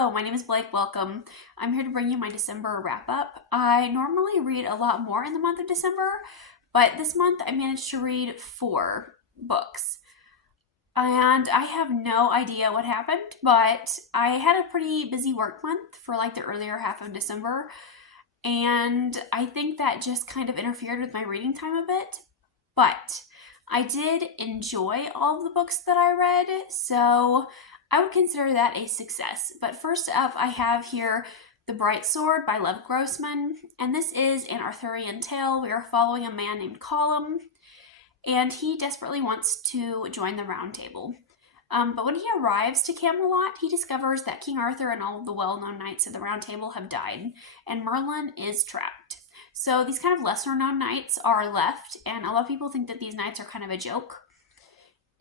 Hello, my name is Blake. Welcome. I'm here to bring you my December wrap up. I normally read a lot more in the month of December, but this month I managed to read 4 books. And I have no idea what happened, but I had a pretty busy work month for like the earlier half of December, and I think that just kind of interfered with my reading time a bit. But I did enjoy all of the books that I read, so I would consider that a success. But first up, I have here The Bright Sword by Lev Grossman, and this is an Arthurian tale. We are following a man named Colum, and he desperately wants to join the Round Table. But when he arrives to Camelot, he discovers that King Arthur and all of the well-known knights of the Round Table have died, and Merlin is trapped. So these kind of lesser-known knights are left, and a lot of people think that these knights are kind of a joke.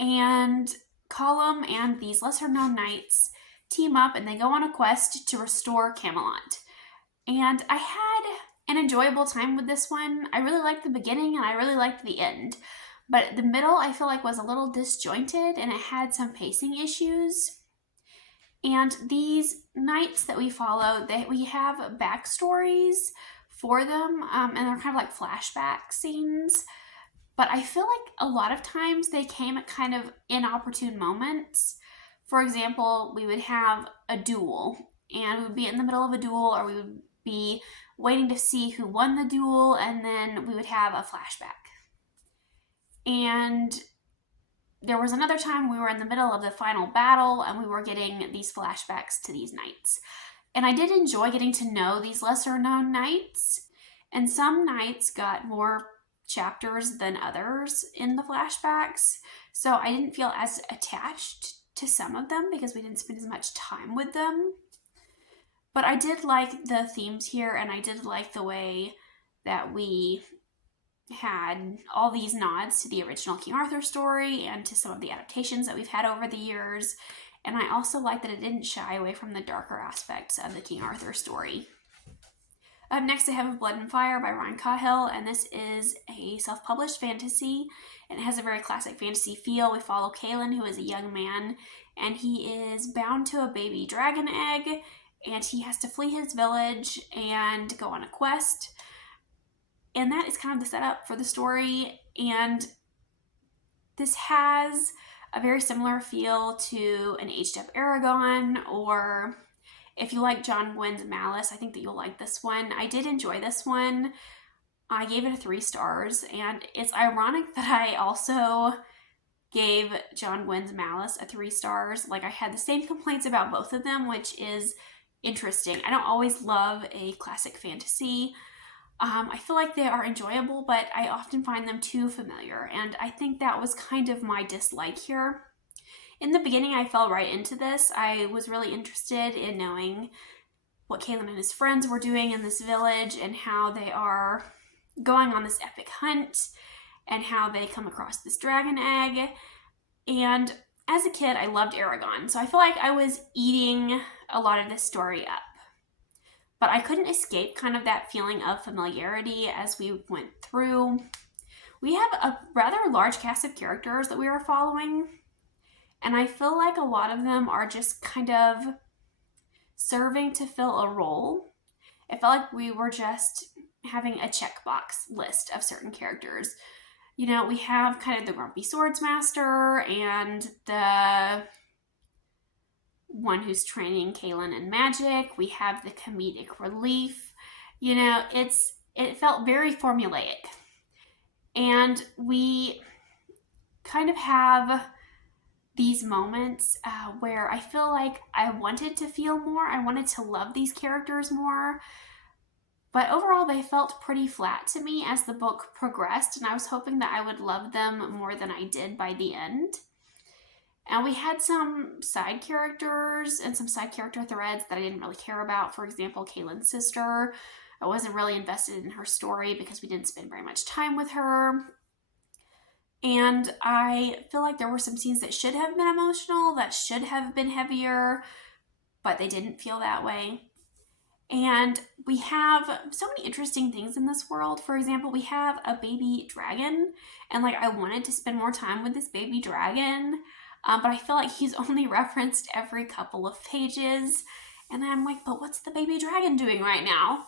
And Colum and these lesser-known knights team up, and they go on a quest to restore Camelot. And I had an enjoyable time with this one. I really liked the beginning, and I really liked the end. But the middle, I feel like, was a little disjointed, and it had some pacing issues. And these knights that we follow, we have backstories for them, and they're kind of like flashback scenes. But I feel like a lot of times they came at kind of inopportune moments. For example, we would have a duel, and we would be in the middle of a duel, or we would be waiting to see who won the duel, and then we would have a flashback. And there was another time we were in the middle of the final battle, and we were getting these flashbacks to these knights. And I did enjoy getting to know these lesser known knights, and some knights got more chapters than others in the flashbacks, so I didn't feel as attached to some of them because we didn't spend as much time with them. But I did like the themes here, and I did like the way that we had all these nods to the original King Arthur story and to some of the adaptations that we've had over the years. And I also like that it didn't shy away from the darker aspects of the King Arthur story. Up next, I have Of Blood and Fire by Ryan Cahill, and this is a self-published fantasy, and it has a very classic fantasy feel. We follow Kalen, who is a young man, and he is bound to a baby dragon egg, and he has to flee his village and go on a quest. And that is kind of the setup for the story, and this has a very similar feel to an aged-up Aragon, or if you like John Gwynn's Malice, I think that you'll like this one. I did enjoy this one. I gave it 3 stars, and it's ironic that I also gave John Gwynn's Malice 3 stars. Like, I had the same complaints about both of them, which is interesting. I don't always love a classic fantasy. I feel like they are enjoyable, but I often find them too familiar, and I think that was kind of my dislike here. In the beginning, I fell right into this. I was really interested in knowing what Kalen and his friends were doing in this village, and how they are going on this epic hunt, and how they come across this dragon egg. And as a kid, I loved Aragon, so I feel like I was eating a lot of this story up. But I couldn't escape kind of that feeling of familiarity as we went through. We have a rather large cast of characters that we are following, and I feel like a lot of them are just kind of serving to fill a role. It felt like we were just having a checkbox list of certain characters. You know, we have kind of the grumpy swordsmaster and the one who's training Kalen in magic. We have the comedic relief. You know, it felt very formulaic. And we kind of have these moments where I feel like I wanted to feel more. I wanted to love these characters more. But overall, they felt pretty flat to me as the book progressed, and I was hoping that I would love them more than I did by the end. And we had some side characters and some side character threads that I didn't really care about. For example, Kalen's sister. I wasn't really invested in her story because we didn't spend very much time with her. And I feel like there were some scenes that should have been emotional, that should have been heavier, but they didn't feel that way. And we have so many interesting things in this world. For example, we have a baby dragon, and like I wanted to spend more time with this baby dragon, but I feel like he's only referenced every couple of pages, And I'm like, but what's the baby dragon doing right now?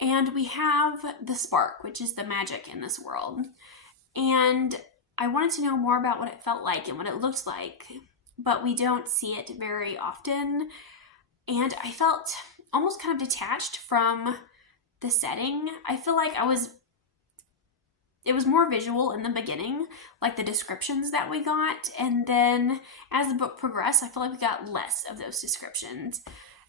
And we have the spark, which is the magic in this world. And I wanted to know more about what it felt like and what it looked like, but we don't see it very often. And I felt almost kind of detached from the setting. I feel like it was more visual in the beginning, like the descriptions that we got. And then as the book progressed, I feel like we got less of those descriptions.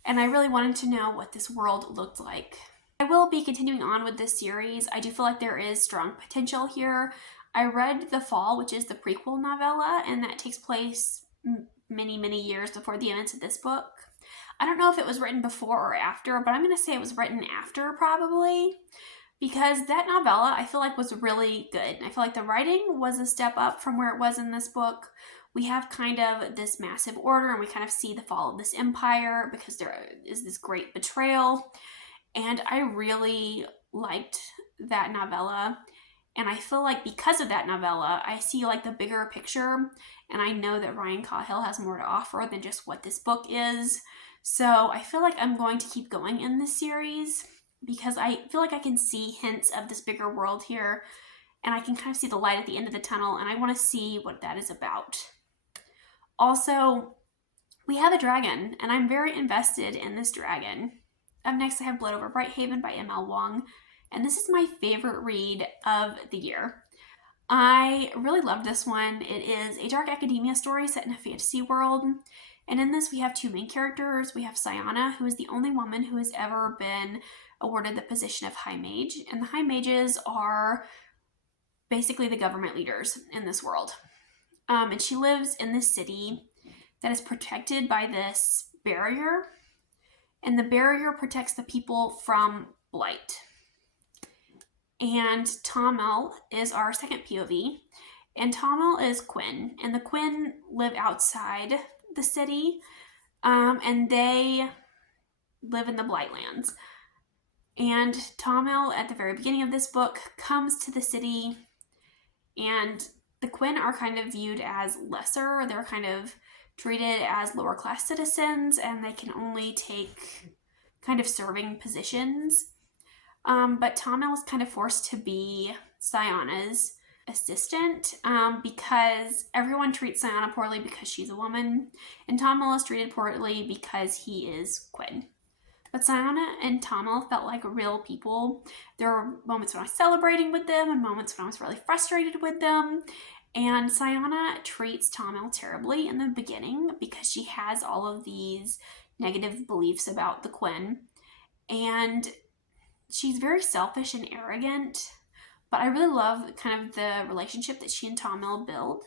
And I really wanted to know what this world looked like. I will be continuing on with this series. I do feel like there is strong potential here. I read The Fall, which is the prequel novella, and that takes place many, many years before the events of this book. I don't know if it was written before or after, but I'm going to say it was written after probably, because that novella I feel like was really good. I feel like the writing was a step up from where it was in this book. We have kind of this massive order, and we kind of see the fall of this empire because there is this great betrayal. And I really liked that novella. And I feel like because of that novella, I see like the bigger picture. And I know that Ryan Cahill has more to offer than just what this book is. So I feel like I'm going to keep going in this series because I feel like I can see hints of this bigger world here. And I can kind of see the light at the end of the tunnel. And I want to see what that is about. Also, we have a dragon. And I'm very invested in this dragon. Up next, I have Blood Over Brighthaven by M.L. Wong, and this is my favorite read of the year. I really love this one. It is a dark academia story set in a fantasy world, and in this we have two main characters. We have Sayana, who is the only woman who has ever been awarded the position of High Mage, and the High Mages are basically the government leaders in this world. And she lives in this city that is protected by this barrier. And the barrier protects the people from blight. And Tomel is our second POV. And Tomel is Quinn. And the Quinn live outside the city. And they live in the Blightlands. And Tomel, at the very beginning of this book, comes to the city. And the Quinn are kind of viewed as lesser. They're kind of treated as lower class citizens, and they can only take kind of serving positions. But Tomel is kind of forced to be Sayana's assistant because everyone treats Sayana poorly because she's a woman, and Tomel is treated poorly because he is Quinn. But Sayana and Tomel felt like real people. There were moments when I was celebrating with them and moments when I was really frustrated with them. And Sayana treats Tomel terribly in the beginning because she has all of these negative beliefs about the Quinn. And she's very selfish and arrogant. But I really love kind of the relationship that she and Tomel build.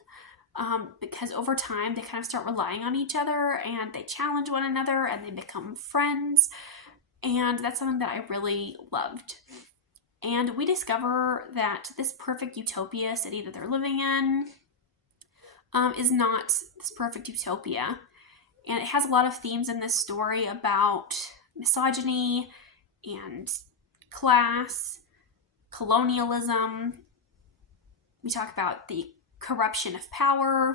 Because over time they kind of start relying on each other and they challenge one another and they become friends. And that's something that I really loved. And we discover that this perfect utopia city that they're living in is not this perfect utopia. And it has a lot of themes in this story about misogyny and class, colonialism. We talk about the corruption of power.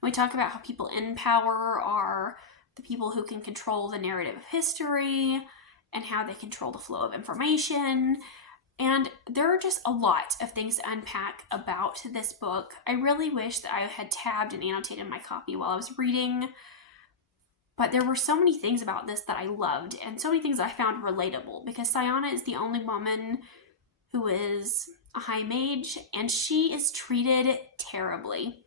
And we talk about how people in power are the people who can control the narrative of history and how they control the flow of information. And there are just a lot of things to unpack about this book. I really wish that I had tabbed and annotated my copy while I was reading. But there were so many things about this that I loved and so many things I found relatable because Sayana is the only woman who is a high mage and she is treated terribly.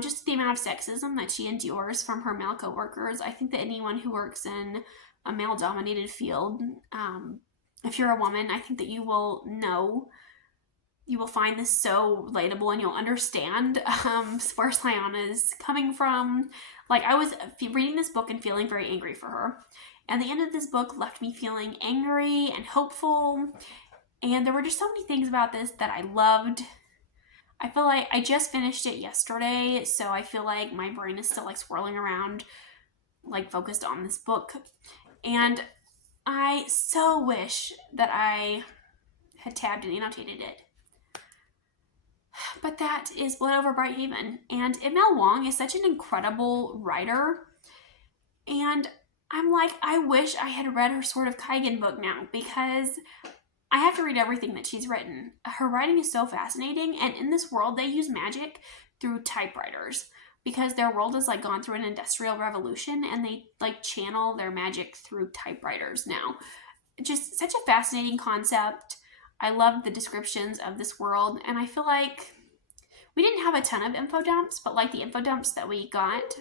Just the amount of sexism that she endures from her male coworkers. I think that anyone who works in a male-dominated field, if you're a woman, I think that you will find this so relatable and you'll understand where Sayana is coming from. Like, I was reading this book and feeling very angry for her. And the end of this book left me feeling angry and hopeful. And there were just so many things about this that I loved. I feel like I just finished it yesterday, so I feel like my brain is still like swirling around, like focused on this book. And I so wish that I had tabbed and annotated it. But that is Blood Over Brighthaven. And M.L. Wong is such an incredible writer. And I'm like, I wish I had read her Sword of Kaigen book now, because I have to read everything that she's written. Her writing is so fascinating, and in this world, they use magic through typewriters because their world has like gone through an industrial revolution, and they like channel their magic through typewriters now. Just such a fascinating concept. I love the descriptions of this world, and I feel like we didn't have a ton of info dumps, but like the info dumps that we got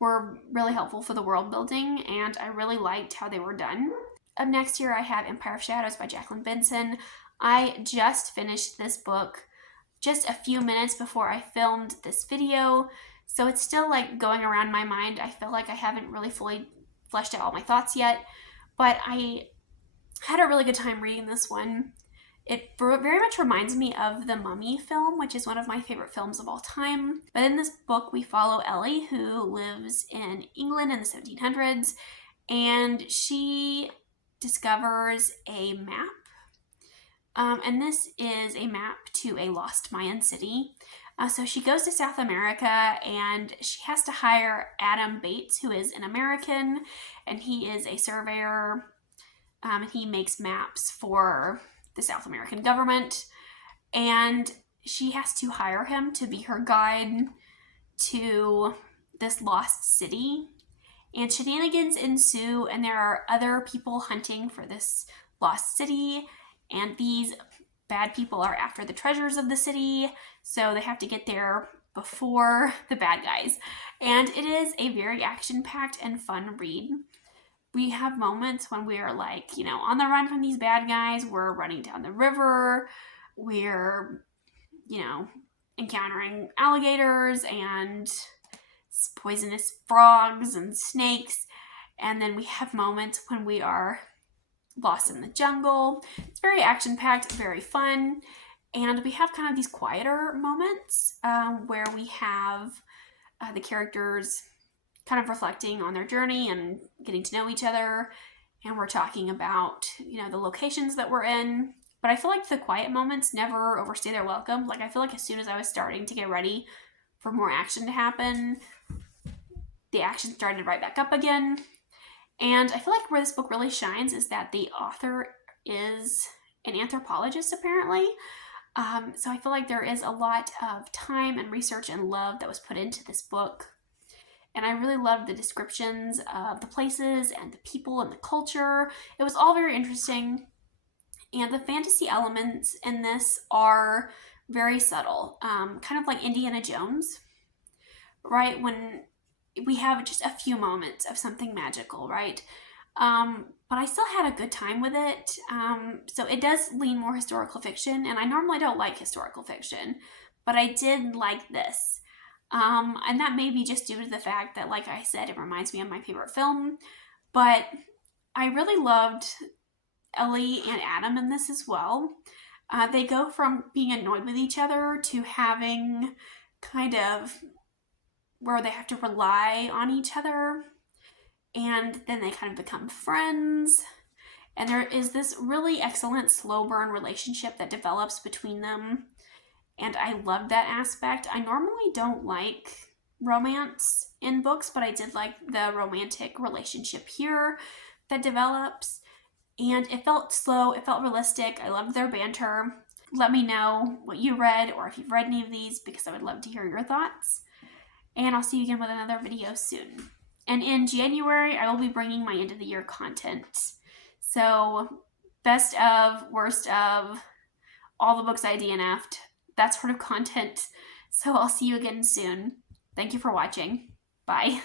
were really helpful for the world building, and I really liked how they were done. Up next here, I have Empire of Shadows by Jacqueline Benson. I just finished this book just a few minutes before I filmed this video, so it's still like going around my mind. I feel like I haven't really fully fleshed out all my thoughts yet, but I had a really good time reading this one. It very much reminds me of the Mummy film, which is one of my favorite films of all time. But in this book, we follow Ellie, who lives in England in the 1700s, and she discovers a map. And this is a map to a lost Mayan city. So she goes to South America, and she has to hire Adam Bates, who is an American, and he is a surveyor. He makes maps for the South American government, and she has to hire him to be her guide to this lost city. And shenanigans ensue, and there are other people hunting for this lost city, and these bad people are after the treasures of the city, so they have to get there before the bad guys. And it is a very action-packed and fun read. We have moments when we're like, on the run from these bad guys. We're running down the river. We're, encountering alligators and poisonous frogs and snakes. And then we have moments when we are lost in the jungle. It's very action-packed, very fun. And we have kind of these quieter moments where we have the characters kind of reflecting on their journey and getting to know each other, and we're talking about the locations that we're in. But I feel like the quiet moments never overstay their welcome. Like, I feel like as soon as I was starting to get ready for more action to happen, the action started right back up again. And I feel like where this book really shines is that the author is an anthropologist, apparently. So I feel like there is a lot of time and research and love that was put into this book. And I really loved the descriptions of the places and the people and the culture. It was all very interesting. And the fantasy elements in this are very subtle, kind of like Indiana Jones, right? When we have just a few moments of something magical, right? But I still had a good time with it. So it does lean more historical fiction, and I normally don't like historical fiction, but I did like this. And that may be just due to the fact that, like I said, it reminds me of my favorite film. But I really loved Ellie and Adam in this as well. They go from being annoyed with each other to having kind of where they have to rely on each other. And then they kind of become friends. And there is this really excellent slow burn relationship that develops between them. And I love that aspect. I normally don't like romance in books, but I did like the romantic relationship here that develops. And it felt slow, it felt realistic. I loved their banter. Let me know what you read, or if you've read any of these, because I would love to hear your thoughts. And I'll see you again with another video soon. And in January, I will be bringing my end of the year content. So best of, worst of, all the books I DNF'd, that sort of content. So I'll see you again soon. Thank you for watching. Bye.